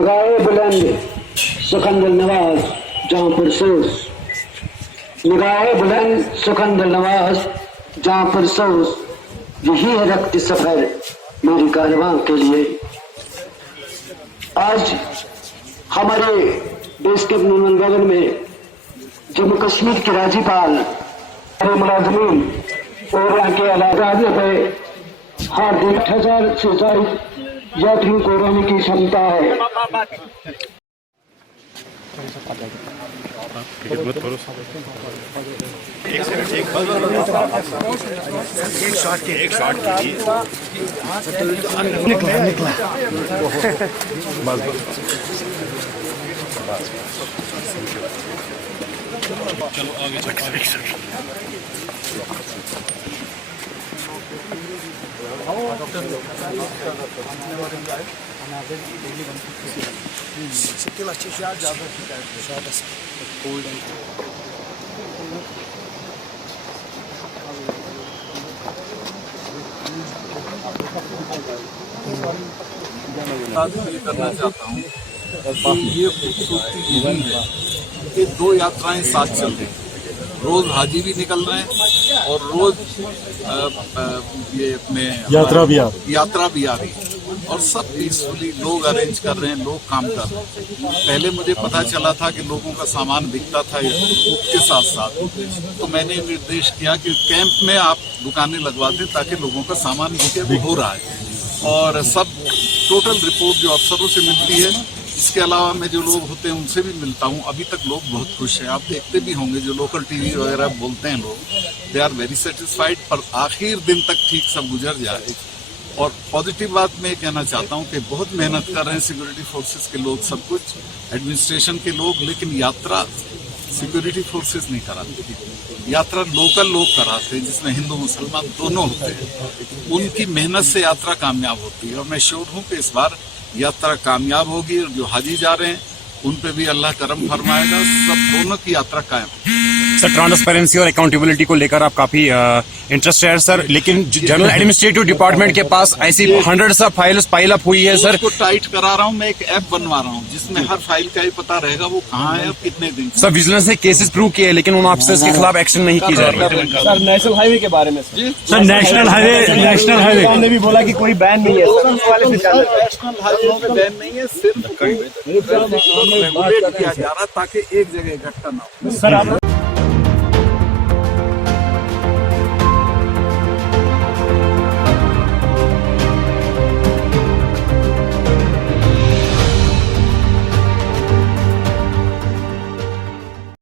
निगाहे बुलंद सिकंदर नवाज जहाँ पुरसोस, निगाहे बुलंद सिकंदर नवाज जहाँ पुरसोस, यही है रक्त सफर मेरी कारवां के लिए। आज हमारे देश के नंदनगर में जम्मू कश्मीर के राज्यपाल और मुलाजमीन और यहाँ के अलाकाओं पे हार्दिक 8,000 से ज्यादा यात्रियों को रहने की क्षमता है। एक शॉट कीजिए। निकला बस चलो आगे शकील अच्छी शॉट ज़्यादा शॉट कोल्ड करना चाहता हूँ ये खूबसूरती यही है कि दो यात्राएं साथ चल रही हैं। रोज हाजी भी निकल रहे हैं और रोज ये अपने यात्रा भी आ रही है और सब पीसफुली लोग अरेंज कर रहे हैं, लोग काम कर रहे हैं। पहले मुझे पता चला था कि लोगों का सामान बिकता था के साथ साथ, तो मैंने निर्देश किया कि कैंप में आप दुकानें लगवा दें ताकि लोगों का सामान बिके। वो हो रहा है और सब टोटल रिपोर्ट जो अफसरों से मिलती है, इसके अलावा मैं जो लोग होते हैं उनसे भी मिलता हूँ। अभी तक लोग बहुत खुश हैं। आप देखते भी होंगे जो लोकल टीवी वगैरह बोलते हैं लोग, दे आर वेरी सेटिस्फाइड। पर आखिर दिन तक ठीक सब गुजर जाए। और पॉजिटिव बात मैं कहना चाहता हूँ कि बहुत मेहनत कर रहे हैं सिक्योरिटी फोर्सेस के लोग, सब कुछ एडमिनिस्ट्रेशन के लोग, लेकिन यात्रा सिक्योरिटी फोर्सेस नहीं कराते, यात्रा लोकल लोग कराते हैं जिसमें हिंदू मुसलमान दोनों होते हैं। उनकी मेहनत से यात्रा कामयाब होती है और मैं श्योर हूँ कि इस बार यात्रा कामयाब होगी और जो हाजी जा रहे हैं उन पे भी अल्लाह करम फरमाएगा। सब दोनों की यात्रा कायम। सर, ट्रांसपेरेंसी और अकाउंटेबिलिटी को लेकर आप काफी इंटरेस्ट है सर, लेकिन जनरल एडमिनिस्ट्रेटिव डिपार्टमेंट के पास ऐसी 100 फाइल्स पाइल अप हुई है सर। उसको टाइट करा रहा हूँ मैं, एक ऐप बनवा रहा हूँ जिसमें हर फाइल का ही पता रहेगा वो कहाँ है और कितने दिन। सर, विजिलेंस ने केसेस प्रूव किए लेकिन उन ऑफिसर्स के खिलाफ एक्शन नहीं की जा रही है। सर, नेशनल हाईवे के बारे में सर, नेशनल हाईवे हमने भी बोला कि कोई बैन नहीं है। नेशनल हाईवे पे बैन नहीं है, सिर्फ रेगुलेट किया जा रहा ताकि एक जगह इकट्ठा ना हो। सर, आप